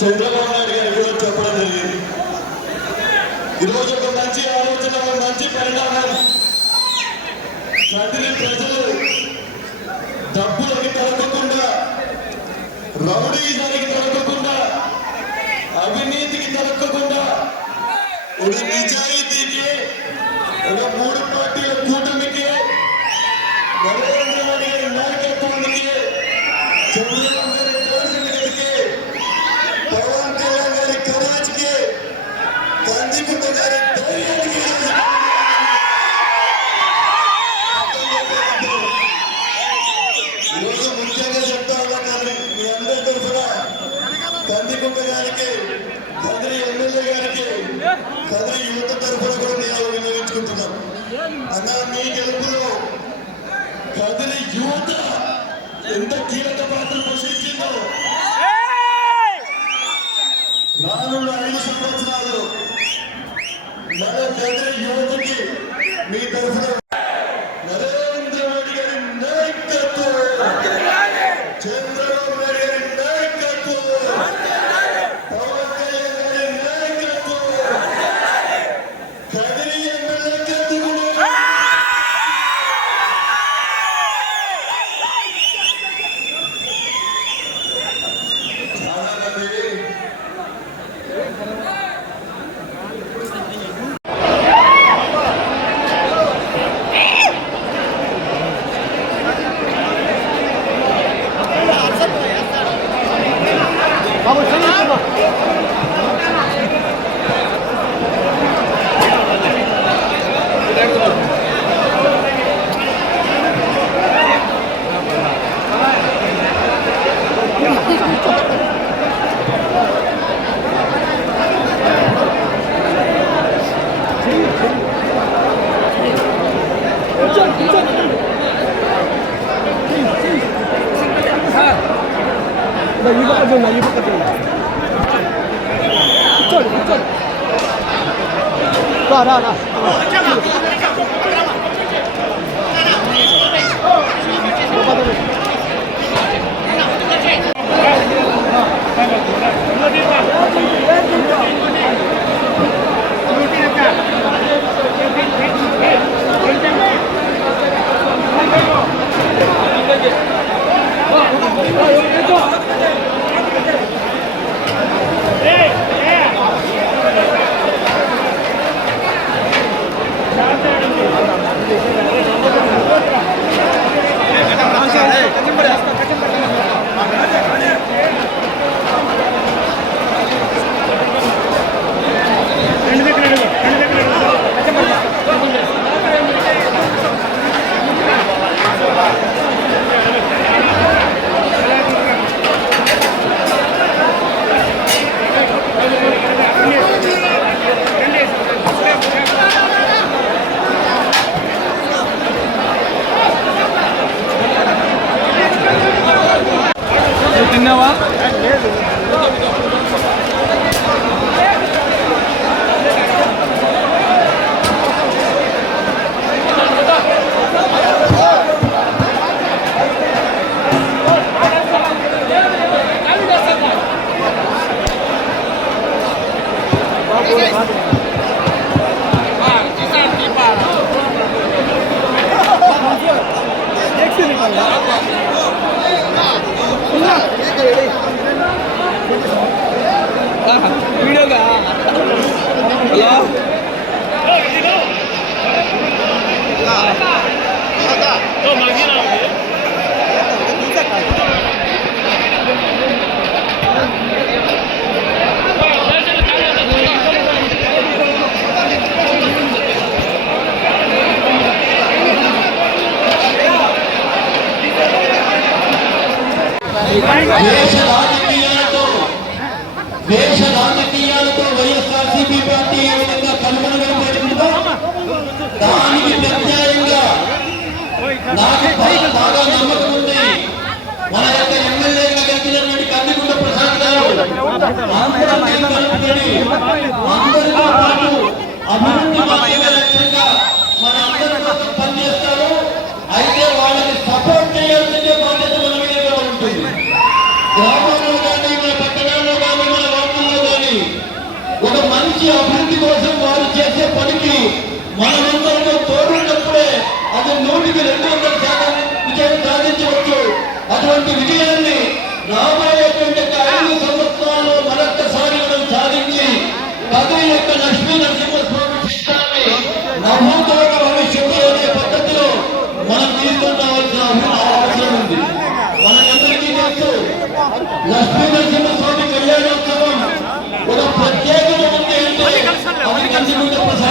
చంద్రబాబు నాయుడు గారు ఈరోజు చెప్పడం జరిగింది. ఈరోజు ఒక మంచి ఆలోచన, మంచి పరిణామం. కదిలి ప్రజలు డబ్బులకి తలకకుండా, రౌడీజానికి తలకకుండా, అవినీతికి తలకకుండా ఒక నిజాయితీకి, ఒక 3 పార్టీల కూటమికి, నరేంద్ర మోడీ గారి నాయకత్వానికి, చంద్రబాబు గారి కోరికలకి, పవన్ కళ్యాణ్ గారి కరాజ్కి, కందికుంట గారి ధైర్యానికి ఈరోజు ముఖ్యంగా చెప్తా ఉన్నాను. మీ అందరి తరఫున కందికుంట గారికి, కదిరి ఎమ్మెల్యే గారికి, కదిరి యువత తరఫున కూడా నేను వినియోగించుకుంటున్నాను. అన్న, మీ గెలుపులో కదిరి యువత ఎంత కీలక పాత్ర పోషించిందో రానున్న 5 సంవత్సరాలు మన కదిరి యువతకి మీ తరఫున నరేంద్ర మోడీ గారి నాయకత్వం, చంద్రబాబు నాయుడు గారి నాయకత్వం, పవన్ కళ్యాణ్ గారి నాయకత్వం, కదిరి ఎమ్మెల్యే కత్తిగూడ చాలా మంది తిన్నావా? వీడియోగా దేశ రాజకీయాలతో వైఎస్ఆర్సీపీ పార్టీ ఏ విధంగా కనుగొనగలిగిందో దానికి ప్రత్యాయంగా నాకు బాగా నమ్మకం ఉంది. మన యొక్క ఎమ్మెల్యేగా గెలిచినటువంటి కందికుంట ప్రసాద్ గారు అందరితో పాటు అభివృద్ధి మాత్రమే లక్ష్యంగా మన అందరి కోసం పనిచేస్తారు. అయితే వాళ్ళకి సపోర్ట్ చేయాల్సిందే బాధ్యత మన మీద ఉంటుంది. గ్రామంలో కానీ మన పట్టణాల్లో కానీ మన మంచి అభివృద్ధి కోసం వారు చేసే పనికి మనమందరూ తోడున్నప్పుడే అది 100% విజయం సాధించవచ్చు. అటువంటి విజయాన్ని రాబోయేటువంటి 5 సంవత్సరాల్లో మరొక్కసారి మనం సాధించి కదిరి యొక్క లక్ష్మీ నరసింహస్వామి క్షేత్రాన్ని నవోతోట భవిష్యత్తు అనే పద్ధతిలో మనం తీసుకుంటాల్సిన అవసరం ఉంది. మనకందరికీ తెలుసు లక్ష్మీ నరసింహస్వామి కళ్యాణోత్సవం ఒక ప్రత్యేకత ఉంది అంటే అది కంచిగుంట ప్రసాదం.